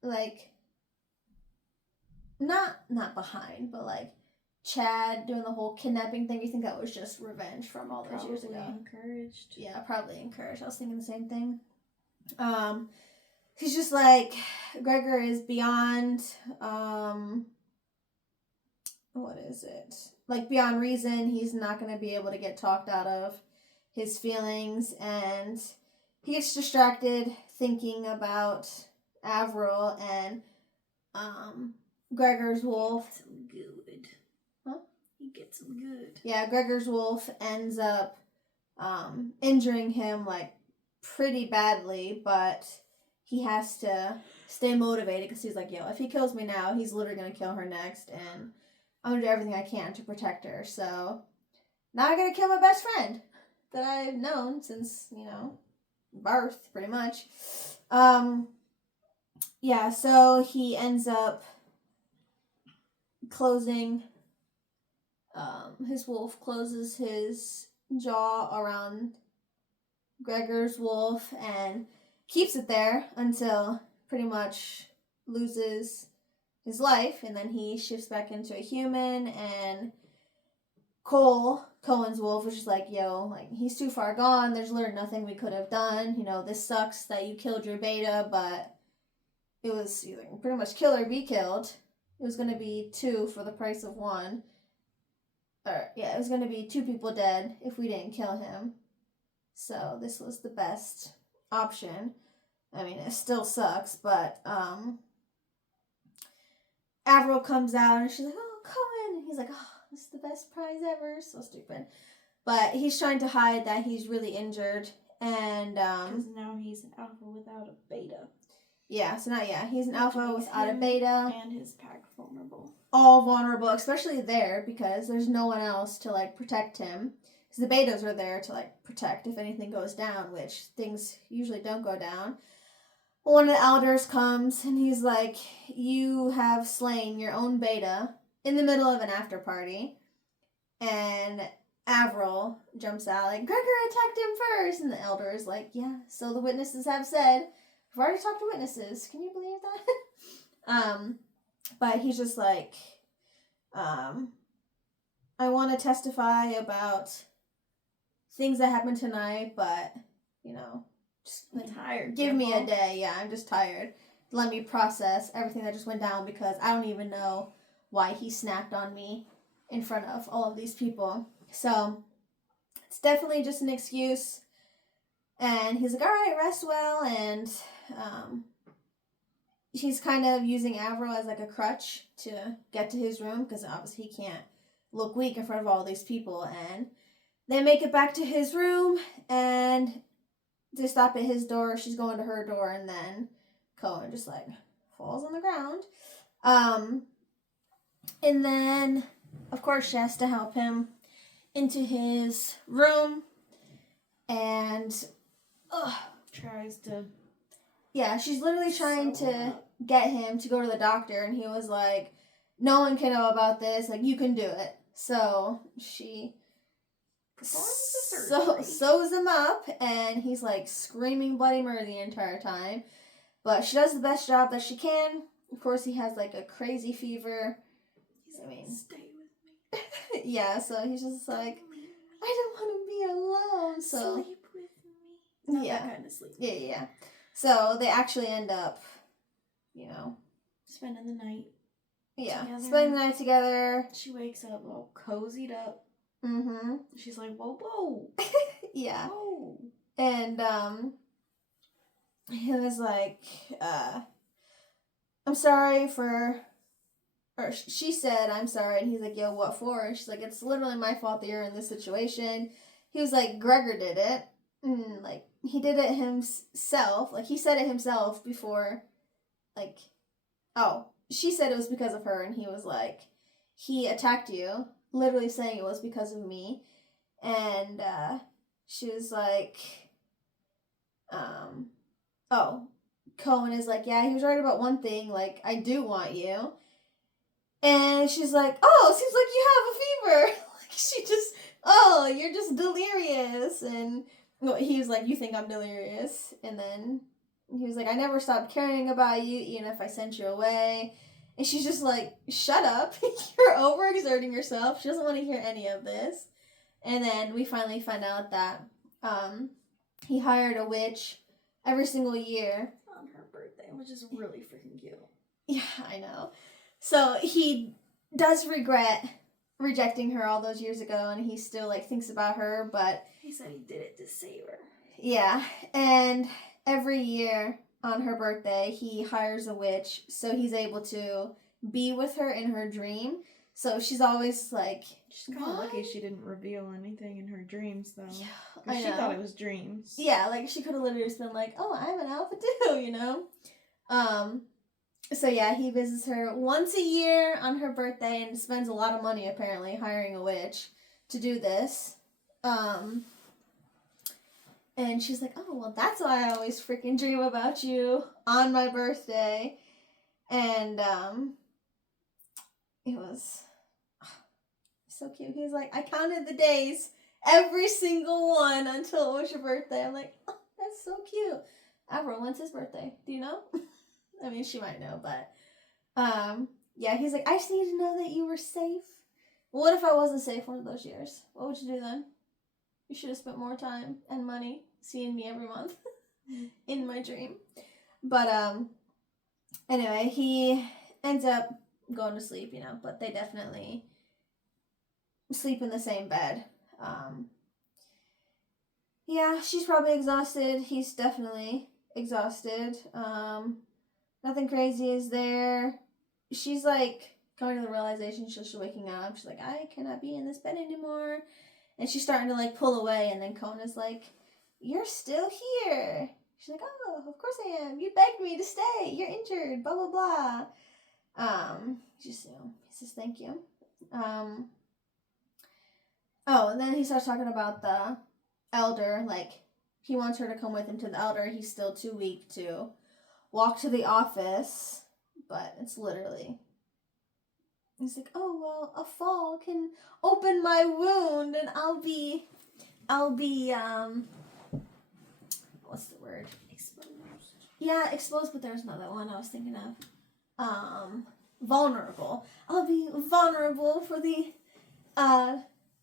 like, not behind, but like Chad doing the whole kidnapping thing? You think that was just revenge from all those years ago? Encouraged. Yeah, probably encouraged. I was thinking the same thing. He's just like, Gregor is beyond, what is it? Like, beyond reason. He's not going to be able to get talked out of his feelings, and he gets distracted thinking about Avril, and Gregor's wolf. Gets him good. Huh? He gets him good. Yeah, Gregor's wolf ends up injuring him, like, pretty badly, but he has to stay motivated because he's like, yo, if he kills me now, he's literally going to kill her next, and I'm going to do everything I can to protect her. So now I got to kill my best friend that I've known since, you know, birth, pretty much. Yeah, so he ends up closing, his wolf closes his jaw around Gregor's wolf and keeps it there until pretty much loses his life, and then he shifts back into a human, and Cohen's wolf, was just like, yo, like, he's too far gone, there's literally nothing we could have done, you know, this sucks that you killed your beta, but it was pretty much kill or be killed. It was going to be 2 for the price of 1. Or, yeah, it was going to be 2 people dead if we didn't kill him. So this was the best option. I mean, it still sucks, but Avril comes out and she's like, oh, Cohen. And he's like, oh, this is the best prize ever. So stupid. But he's trying to hide that he's really injured. And because now he's an alpha without a beta. Yeah, so now, he's an alpha without a beta. And his pack vulnerable. All vulnerable, especially there, because there's no one else to, like, protect him. Because the betas are there to, like, protect if anything goes down, which things usually don't go down. One of the elders comes, and he's like, you have slain your own beta in the middle of an after party. And Avril jumps out, like, Gregor attacked him first. And the elder is like, yeah, so the witnesses have said. I've already talked to witnesses. Can you believe that? But he's just like, I want to testify about things that happened tonight, but, you know, just I'm tired. Give me a day. Yeah, I'm just tired. Let me process everything that just went down, because I don't even know why he snapped on me in front of all of these people. So it's definitely just an excuse. And he's like, all right, rest well. And he's kind of using Avril as like a crutch to get to his room, because obviously he can't look weak in front of all these people. And they make it back to his room, and they stop at his door. She's going to her door, and then Cohen just like falls on the ground. And then, of course, she has to help him into his room, and tries to. Yeah, she's literally trying to get him to go to the doctor, and he was like, no one can know about this, like, you can do it. So she sews him up, and he's like screaming bloody murder the entire time. But she does the best job that she can. Of course, he has like a crazy fever. Stay with me. Yeah, so he's just like, I don't want to be alone. So sleep with me. Not that kind of sleep. Yeah. So they actually end up, spending the night. Yeah, together. Spending the night together. She wakes up all cozied up. Mm-hmm. She's like, whoa. Yeah. Whoa. And he was like, I'm sorry for, or she said, I'm sorry. And he's like, yo, what for? And she's like, it's literally my fault that you're in this situation. He was like, Gregor did it. And like, he did it himself. Like, he said it himself before, like, she said it was because of her. And he was like, he attacked you, literally saying it was because of me. And she was like, Cohen is like, yeah, he was right about one thing, like, I do want you. And she's like, oh, seems like you have a fever. Like, she just, you're just delirious. And he was like, you think I'm delirious? And then he was like, I never stopped caring about you, even if I sent you away. And she's just like, shut up. You're overexerting yourself. She doesn't want to hear any of this. And then we finally find out that he hired a witch every single year. On her birthday, which is really freaking cute. Yeah, I know. So he does regret rejecting her all those years ago, and he still, like, thinks about her, but... He said he did it to save her. Yeah, and every year on her birthday, he hires a witch, so he's able to be with her in her dream. So she's always like... She's kind of lucky she didn't reveal anything in her dreams, though. Yeah, I know. She thought it was dreams. Yeah, like, she could have literally just been like, oh, I'm an alpha too, So yeah, he visits her once a year on her birthday and spends a lot of money, apparently, hiring a witch to do this. And she's like, oh, well, that's why I always freaking dream about you on my birthday. And it was so cute. He was like, I counted the days, every single one, until it was your birthday. I'm like, oh, that's so cute. Avril, when's his birthday? Do you know? I mean, she might know, but Yeah, he's like, I just need to know that you were safe. What if I wasn't safe one of those years? What would you do then? You should have spent more time and money seeing me every month in my dream. But anyway, he ends up going to sleep, but they definitely sleep in the same bed. Yeah, she's probably exhausted. He's definitely exhausted. Nothing crazy is there. She's like coming to the realization she's waking up. She's like, I cannot be in this bed anymore. And she's starting to like pull away, and then Kona's like, you're still here. She's like, oh, of course I am. You begged me to stay. You're injured. Blah blah blah. Just he says thank you. Oh, and then he starts talking about the elder. Like he wants her to come with him to the elder. He's still too weak to walk to the office, but it's literally. He's like, oh well, a fall can open my wound, and I'll be what's the word? Exposed. Yeah, exposed, but there's another one I was thinking of. Vulnerable. I'll be vulnerable for the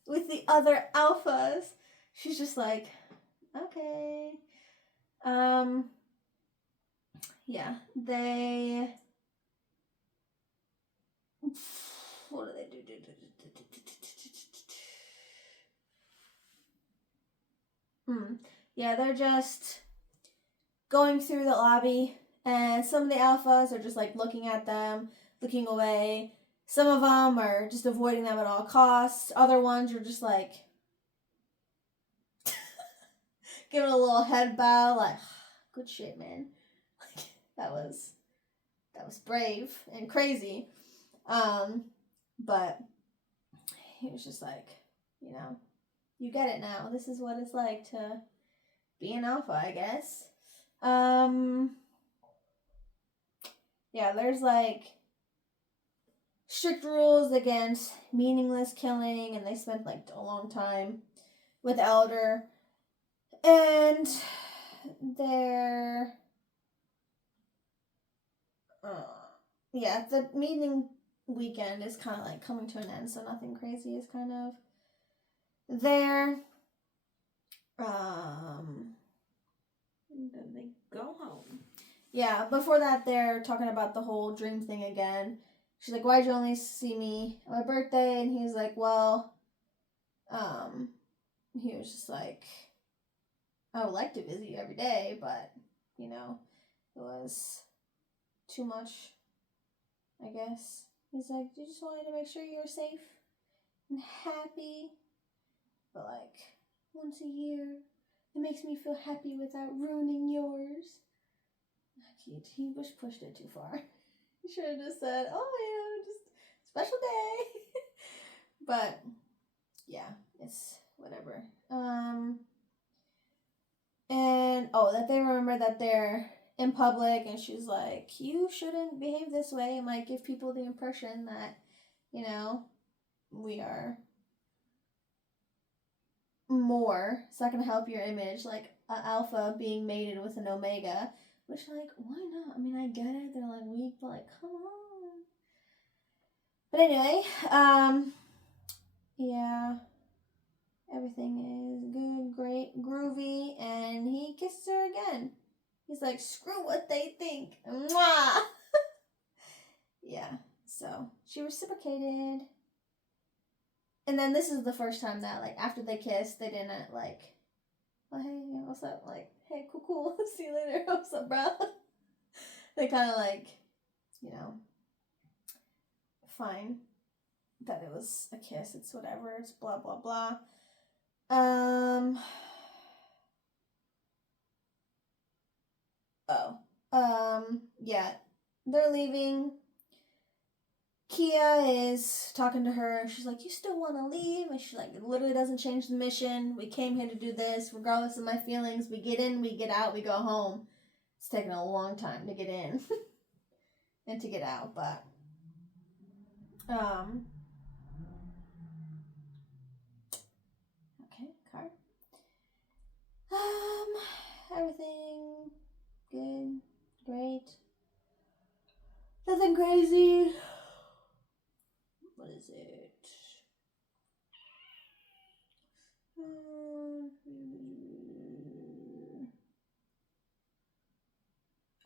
with the other alphas. She's just like, okay. Yeah, they. What do they do? Yeah, they're just going through the lobby, and some of the alphas are just like looking at them, looking away. Some of them are just avoiding them at all costs. Other ones are just like giving a little head bow, like, good shit, man. Like, that was brave and crazy. But he was just like, you get it now. This is what it's like to be an alpha, I guess. Yeah, there's like strict rules against meaningless killing, and they spent like a long time with Elder. And they're yeah, the meeting weekend is kind of like coming to an end, so nothing crazy is kind of there. Then they go home. Yeah, before that, they're talking about the whole dream thing again. She's like, why'd you only see me on my birthday? And he's like, well, he was just like, I would like to visit you every day, but, it was too much, I guess. He's like, you just wanted to make sure you were safe and happy. But, like, once a year, it makes me feel happy without ruining yours. He pushed it too far. He should have just said, oh, just special day. But, yeah, it's whatever. And, that they remember that they're in public, and she's like, you shouldn't behave this way. It might give people the impression that, we are more. It's not going to help your image. Like, an alpha being mated with an omega. Which, like, why not? I mean, I get it. They're, like, weak, but, like, come on. But anyway, yeah. Everything is good, great, groovy, and he kisses her again. He's like, screw what they think. Mwah! Yeah, so she reciprocated. And then this is the first time that, like, after they kissed, they didn't, like, oh, hey, what's up? Like, hey, cool, see you later, what's up, bro? They kind of, like, fine that it was a kiss, it's whatever, it's blah, blah, blah. Yeah, they're leaving. Kia is talking to her. She's like, you still want to leave? And she's like, it literally doesn't change the mission. We came here to do this, regardless of my feelings. We get in, we get out, we go home. It's taken a long time to get in and to get out, but okay, car. Everything good, great. Nothing crazy. What is it?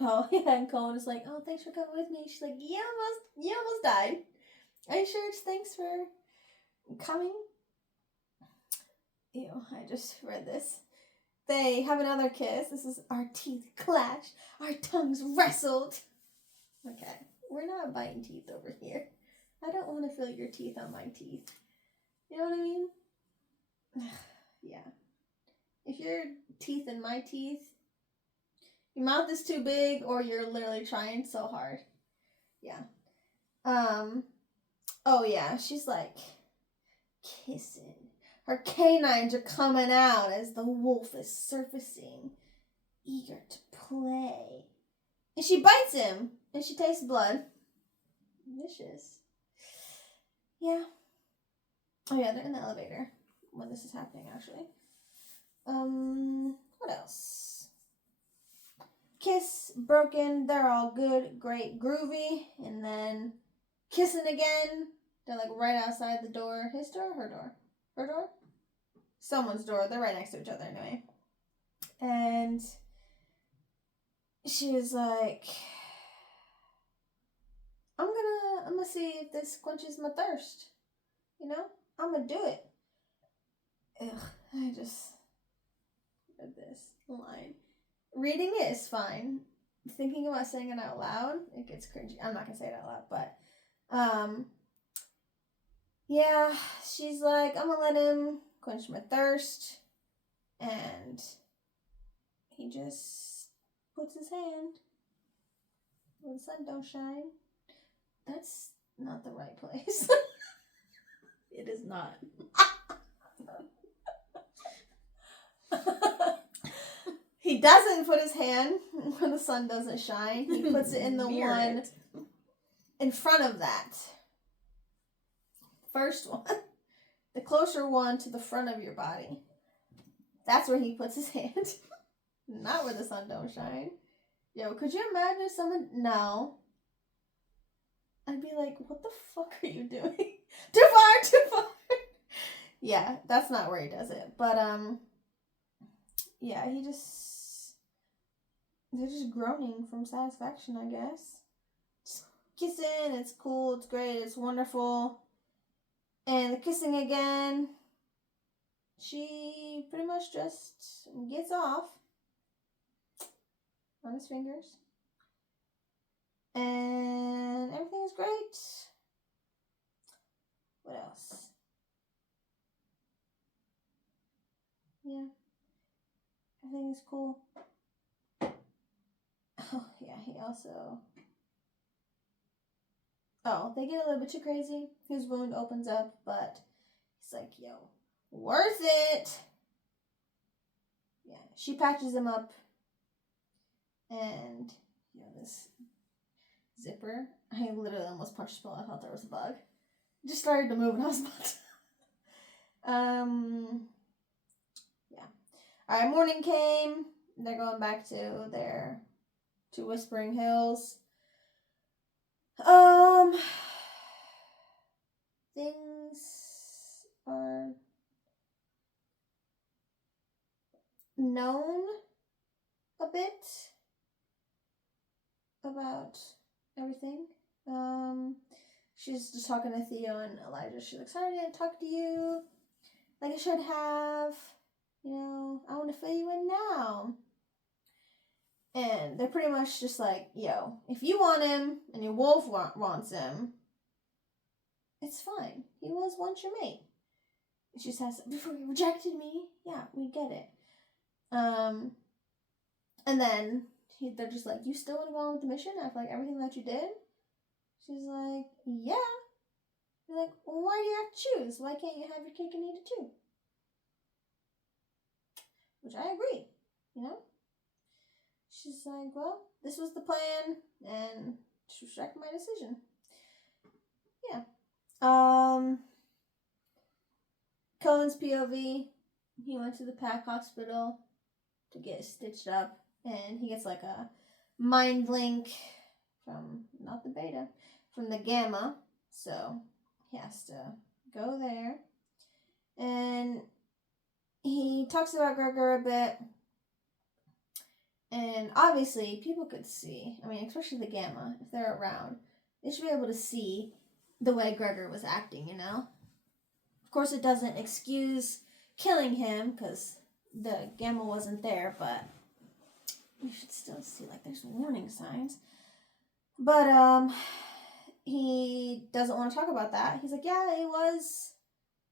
Oh yeah, and Cohen is like, "Oh, thanks for coming with me." She's like, "You almost died. Are you sure it's thanks for coming?" Ew, I just read this. They have another kiss. This is our teeth clash. Our tongues wrestled. Okay, we're not biting teeth over here. I don't want to feel your teeth on my teeth. You know what I mean? Yeah. If your teeth in my teeth, your mouth is too big or you're literally trying so hard. Yeah. Oh yeah, she's like kissing. Her canines are coming out as the wolf is surfacing, eager to play. And she bites him, and she tastes blood. Vicious. Yeah. Oh yeah, they're in the elevator when this is happening, actually. What else? Kiss, broken, they're all good, great, groovy, and then kissing again. They're like right outside the door. His door, her door? Her door? Someone's door. They're right next to each other anyway. And she was like, I'm gonna see if this quenches my thirst. You know? I'm gonna do it. Ugh, I just read this line. Reading it is fine. Thinking about saying it out loud, it gets cringy. I'm not gonna say it out loud, but yeah, she's like, I'm gonna let him quench my thirst, and he just puts his hand where the sun don't shine. That's not the right place. It is not. He doesn't put his hand where the sun doesn't shine. He puts it in the one in front of that. First one. The closer one to the front of your body. That's where he puts his hand. Not where the sun don't shine. Yo, could you imagine if someone... No. I'd be like, what the fuck are you doing? Too far! Yeah, that's not where he does it. But, yeah, he just... They're just groaning from satisfaction, I guess. Just kissing, it's cool, it's great, it's wonderful. And the kissing again, she pretty much just gets off on his fingers. And everything is great. What else? Yeah. Everything is cool. Oh, yeah, he also... Oh, they get a little bit too crazy. His wound opens up, but he's like, yo, worth it! Yeah, she patches him up. And, this zipper. I literally almost punched a ball. I thought there was a bug. It just started to move and I was about to... Yeah. Alright, morning came. They're going back to Whispering Hills. Things are known a bit about everything. She's just talking to Theo and Elijah. She's like, sorry I didn't talk to you like I should have. I want to fill you in now. And they're pretty much just like, yo, if you want him and your wolf wants him, it's fine. He was once your mate. She says, before you rejected me. Yeah, we get it. And then they're just like, you still want to go on with the mission after like everything that you did? She's like, yeah. They're like, well, why do you have to choose? Why can't you have your cake and eat it too? Which I agree, She's like, well, this was the plan, and she respected my decision. Yeah. Cohen's POV, he went to the PAC hospital to get stitched up, and he gets like a mind link from, not the beta, from the gamma. So he has to go there. And he talks about Gregor a bit. And obviously, people could see, I mean, especially the gamma, if they're around, they should be able to see the way Gregor was acting, you know? Of course, it doesn't excuse killing him, because the gamma wasn't there, but you should still see, like, there's warning signs. But, he doesn't want to talk about that. He's like, yeah, it was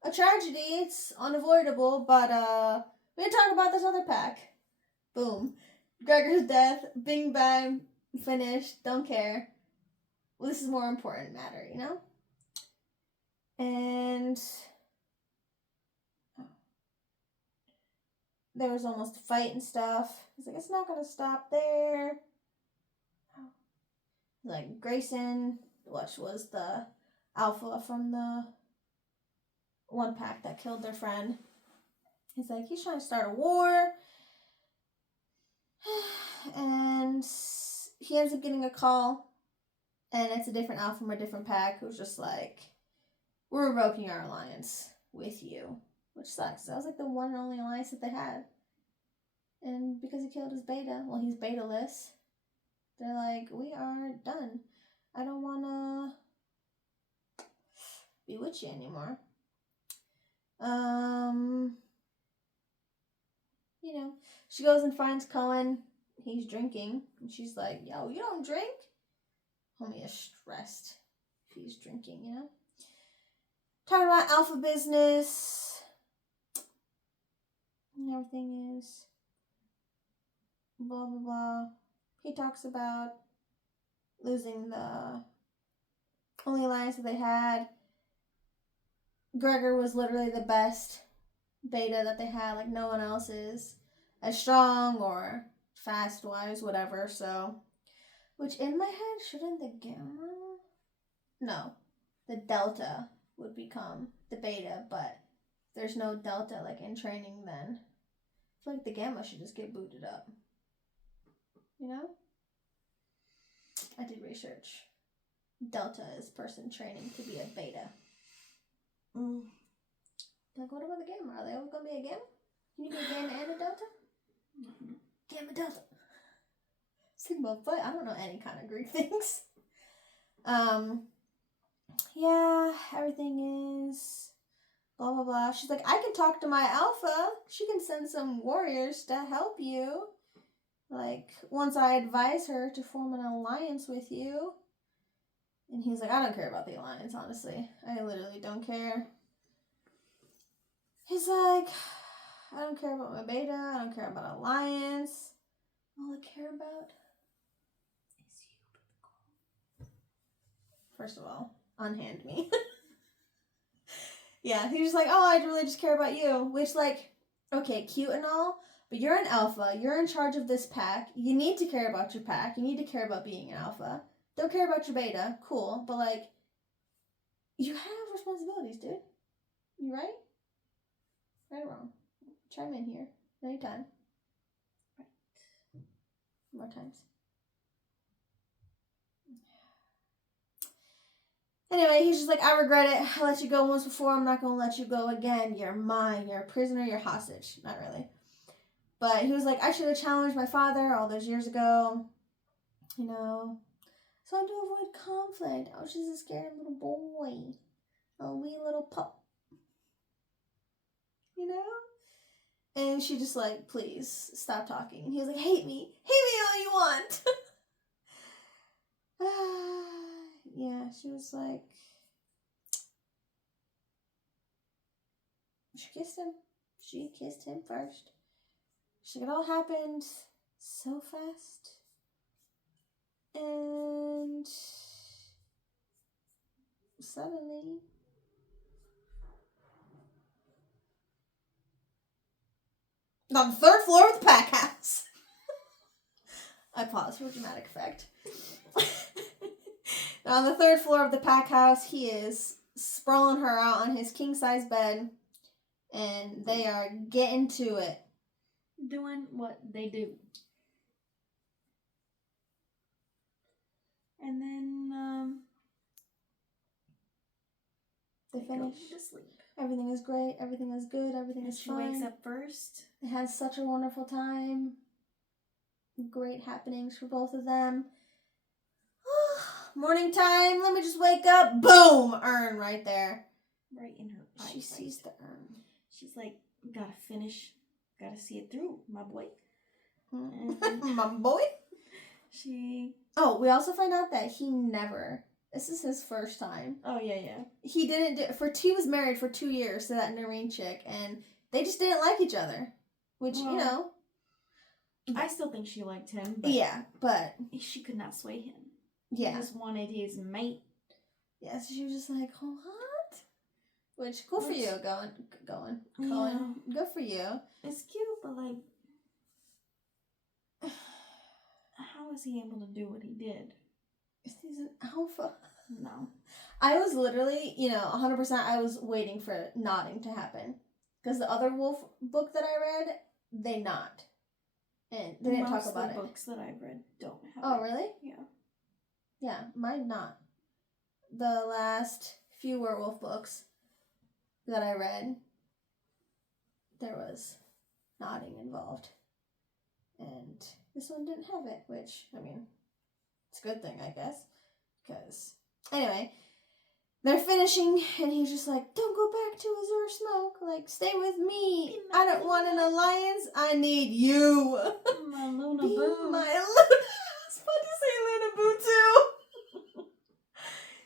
a tragedy, it's unavoidable, but, we can talk about this other pack. Boom. Gregor's death, bing bang, finished, don't care. Well, this is more important matter, you know? And there was almost a fight and stuff. He's like, it's not gonna stop there. Like, Grayson, which was the alpha from the one pack that killed their friend. He's like, he's trying to start a war. And he ends up getting a call, and it's a different alpha from a different pack who's just like, we're revoking our alliance with you, which sucks. That was like the one and only alliance that they had. And because he killed his beta, well, he's beta-less, they're like, we are done. I don't want to be with you anymore. You know, she goes and finds Cohen. He's drinking. And she's like, yo, you don't drink? Homie is stressed if he's drinking, you know? Talking about alpha business. And everything is blah, blah, blah. He talks about losing the only alliance that they had. Gregor was literally the best beta that they had. Like, no one else is as strong or fast-wise, whatever, so... Which, in my head, shouldn't the gamma... No. The delta would become the beta, but there's no delta, like, in training then. I feel like the gamma should just get booted up. You know? I did research. Delta is person training to be a beta. Like, what about the gamma? Are they always going to be a gamma? Can you be a gamma and a delta? Mm-hmm. Gamma delta. Sigma Phi. I don't know any kind of Greek things. Yeah, everything is blah, blah, blah. She's like, I can talk to my alpha. She can send some warriors to help you. Like, once I advise her to form an alliance with you. And he's like, I don't care about the alliance, honestly. I literally don't care. He's like, I don't care about my beta. I don't care about alliance. All I care about is you. First of all, unhand me. Yeah, he's just like, oh, I really just care about you. Which, like, okay, cute and all, but you're an alpha. You're in charge of this pack. You need to care about your pack. You need to care about being an alpha. Don't care about your beta. Cool. But, like, you have responsibilities, dude. You right? Right or wrong? Chime in here. Anytime. Right. More times. Anyway, he's just like, I regret it. I let you go once before. I'm not going to let you go again. You're mine. You're a prisoner. You're hostage. Not really. But he was like, I should have challenged my father all those years ago. You know. So I wanted to avoid conflict. I was just a scared little boy. A wee little pup. You know? And she just like, please, stop talking. And he was like, hate me. Hate me all you want. Yeah, she was like... She kissed him. She kissed him first. She's like, it all happened so fast. And... suddenly... on the third floor of the pack house. I paused for dramatic effect. On the third floor of the pack house, he is sprawling her out on his king-size bed, and they are getting to it. Doing what they do. And then they finish. go to sleep. Everything is great. Everything is good. Everything is She fine. wakes up first. They had such a wonderful time. Great happenings for both of them. Morning time. Let me just wake up. Boom! Urn right there. Right in her eyes. She sees the urn. She's like, gotta finish. Gotta see it through, my boy. My boy? She... Oh, we also find out that he never... This is his first time. Oh, yeah. He didn't do... He was married for 2 years to that Noreen chick, and they just didn't like each other. Which, well, you know... I still think she liked him, but... Yeah, but... She could not sway him. Yeah. He just wanted his mate. Yeah, so she was just like, oh, what? Which, cool for you, Colin. Yeah. Good for you. It's cute, but like... How was he able to do what he did? He's an alpha. No. I was literally, 100% I was waiting for nodding to happen. Because the other wolf book that I read, they nod. And they didn't talk about it. Most books that I've read don't have Oh, it. really? Yeah. Yeah, mine not. The last few werewolf books that I read, there was nodding involved. And this one didn't have it, which, I mean, it's a good thing, I guess. Because, anyway, they're finishing, and he's just like, don't go back to Azure Smoke. Like, stay with me. I don't want an alliance. I need you. My Luna Be Boo. my Luna. I was about to say Luna Boo, too.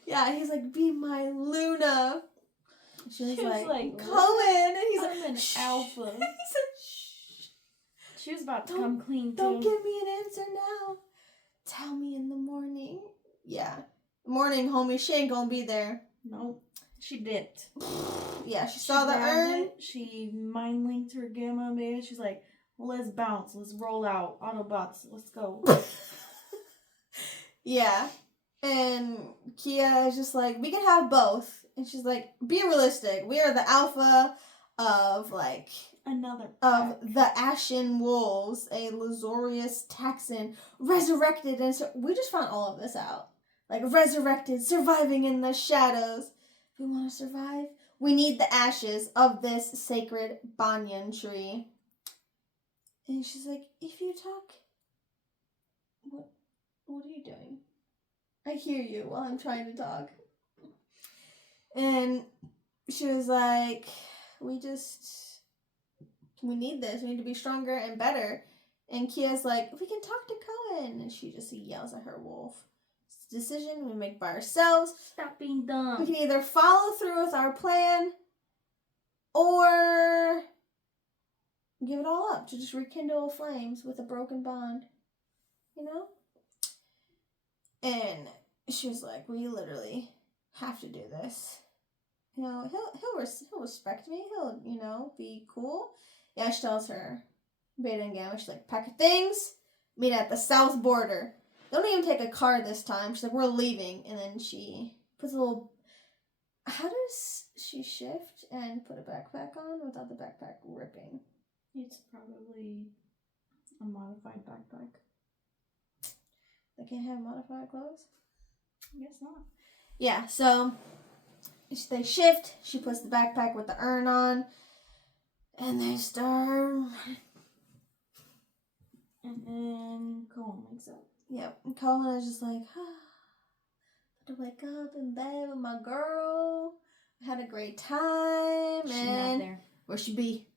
Yeah, he's like, be my Luna. She was like Cohen. And he's I'm like, an shh. alpha. He said, shh. She was about to come clean, too. Don't give me an answer now. Tell me in the morning. Yeah. Morning, homie. She ain't gonna be there. Nope. She dipped. Yeah, she saw the urn. It. She mind linked her gamma beta. She's like, let's bounce. Let's roll out. Autobots. Let's go. Yeah. And Kia is just like, we can have both. And she's like, be realistic. We are the alpha of, like... Another pack. Of the Ashen Wolves, a Lazorius Taxon, resurrected. And so we just found all of this out. Like, resurrected, surviving in the shadows. If we want to survive, we need the ashes of this sacred banyan tree. And she's like, if you talk... What are you doing? I hear you while I'm trying to talk. And she was like, we need this. We need to be stronger and better. And Kia's like, we can talk to Cohen. And she just yells at her wolf. It's a decision we make by ourselves. Stop being dumb. We can either follow through with our plan or give it all up to just rekindle flames with a broken bond. You know? And she was like, we literally have to do this. You know, he'll respect me. He'll, be cool. Yeah, she tells her, Beta and Gamma, she's like, pack your things, meet at the south border. Don't even take a car this time. She's like, we're leaving. And then she puts a little... How does she shift and put a backpack on without the backpack ripping? It's probably a modified backpack. They can't have modified clothes? I guess not. Yeah, so they shift. She puts the backpack with the urn on. And they start... And then Colin wakes up. Yep. And Colin is just like, to wake up in bed with my girl. I had a great time. She's and not there. Where she be?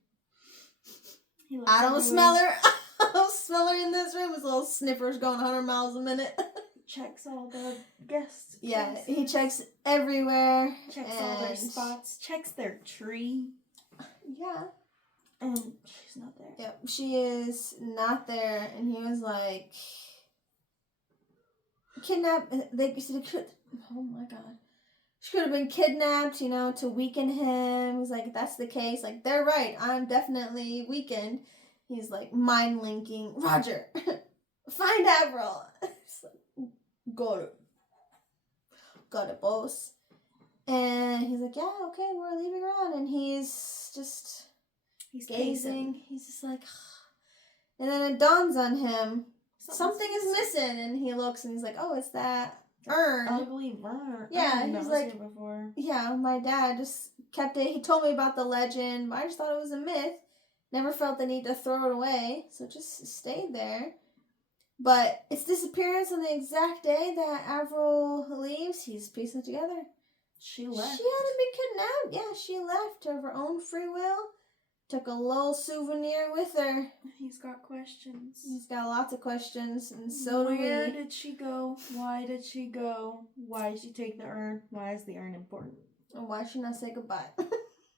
I don't smell her. I don't smell her in this room. His little sniffers going 100 miles a minute. Checks all the guests. Yeah, places. he checks everywhere. Checks all their spots. Checks their tree. Yeah. And she's not there. Yep, she is not there. And he was like, kidnapped. They could. Oh my god. She could have been kidnapped, to weaken him. He's like, that's the case. Like, they're right. I'm definitely weakened. He's like, mind linking. Roger, find Avril. Got it, boss. And he's like, yeah, okay, we're leaving her on. And he's just gazing. He's just like, and then it dawns on him, something is missing. And he looks and he's like, oh, it's that urn. Ugly urn. Yeah, That he's was like, here before. yeah, my dad just kept it. He told me about the legend, but I just thought it was a myth. Never felt the need to throw it away, so it just stayed there. But its disappearance on the exact day that Avril leaves, he's piecing it together. She left. She hadn't been kidnapped. Yeah, she left of her own free will. Took a little souvenir with her. He's got questions. He's got lots of questions, and so do we. Where did she go? Why did she go? Why did she take the urn? Why is the urn important? And why should she not say goodbye?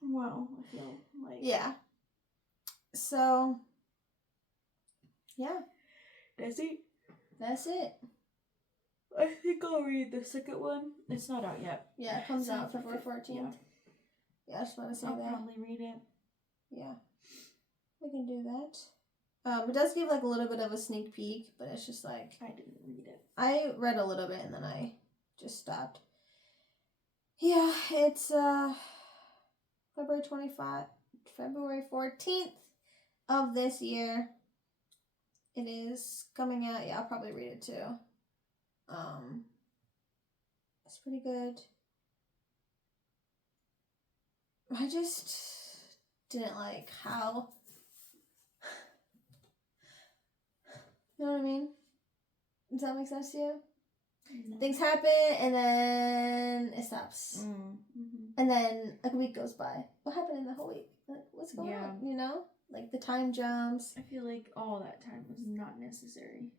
Well, I feel like... Yeah. So, yeah. That's it. That's it. I think I'll read the second one. It's not out yet. Yeah, it comes So out February 14th. Yeah, I just want to say I'll that. probably read it. Yeah. We can do that. It does give like a little bit of a sneak peek, but it's just like... I didn't read it. I read a little bit and then I just stopped. Yeah, it's February 14th of this year. It is coming out. Yeah, I'll probably read it too. It's pretty good. I just didn't like how, you know what I mean? Does that make sense to you? No. Things happen and then it stops. Mm-hmm. And then like a week goes by. What happened in the whole week? Like, what's going on? You know? Like the time jumps. I feel like all that time was not necessary.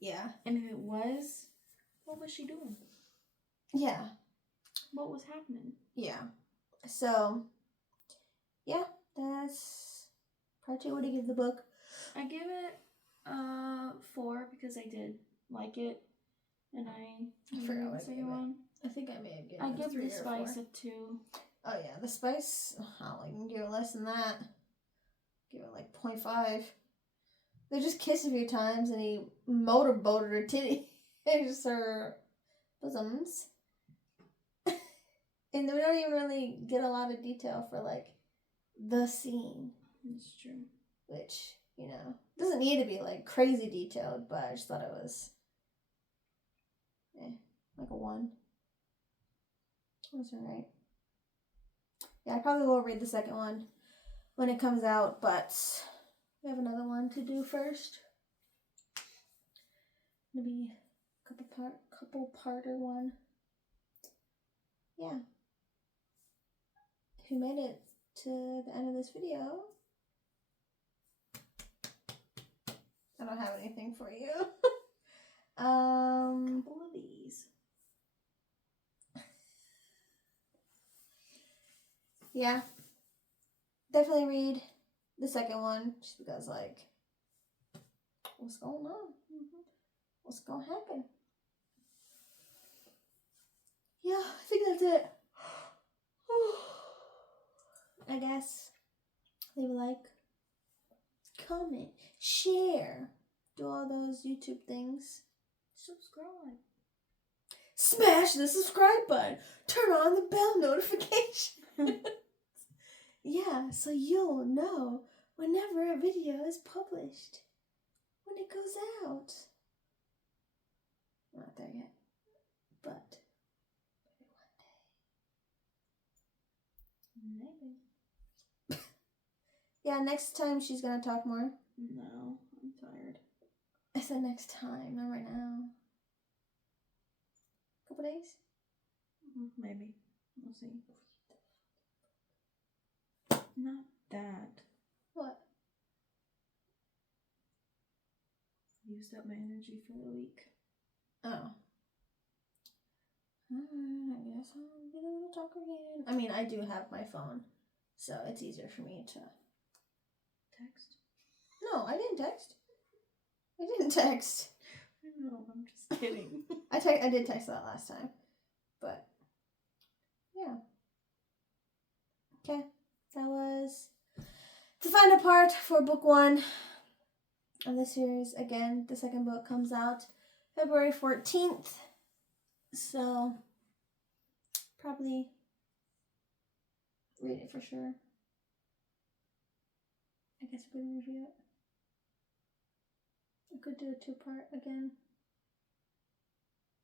Yeah. And if it was, what was she doing? Yeah. What was happening? Yeah. So, yeah, that's part 2. What do you give the book? I give it 4 because I did like it. And I forgot what I the second gave it. one. I think I may have given I it give 3 the or spice 4. a 2. Oh yeah, the spice. Oh, I can give it less than that. Give it like 0.5. They just kissed a few times and he motorboated her titty. Just her bosoms. And we don't even really get a lot of detail for like the scene. That's true. Which, you know, doesn't need to be like crazy detailed, but I just thought it was like a 1. That's alright. Yeah, I probably will read the second one when it comes out, but we have another one to do first. Maybe a couple parter one. Yeah. If you made it to the end of this video, I don't have anything for you. Couple of these. Yeah. Definitely read the second one just because, like, what's going on? What's going to happen? Yeah, I think that's it. I guess. Leave a like, comment, share, do all those YouTube things. Subscribe. Smash the subscribe button. Turn on the bell notification. Yeah, so you'll know whenever a video is published. When it goes out. Not there yet. But Maybe. yeah, next time she's gonna talk more. No, I'm tired. I said next time, not right now. Couple days? Maybe. We'll see. Not that. What? Used up my energy for the week. Oh. I guess I'll get able to talk again. I mean, I do have my phone, so it's easier for me to Text? No, I didn't text. I didn't text. No, I'm just kidding. I did text that last time. But, yeah. Okay. That was the final part for book 1 of the series. Again, the second book comes out February 14th. So, probably read it for sure. I guess I could review it. I could do a 2-part again.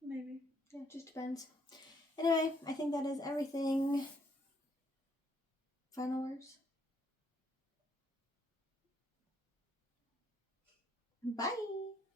Maybe. Yeah, it just depends. Anyway, I think that is everything. Final words? Bye!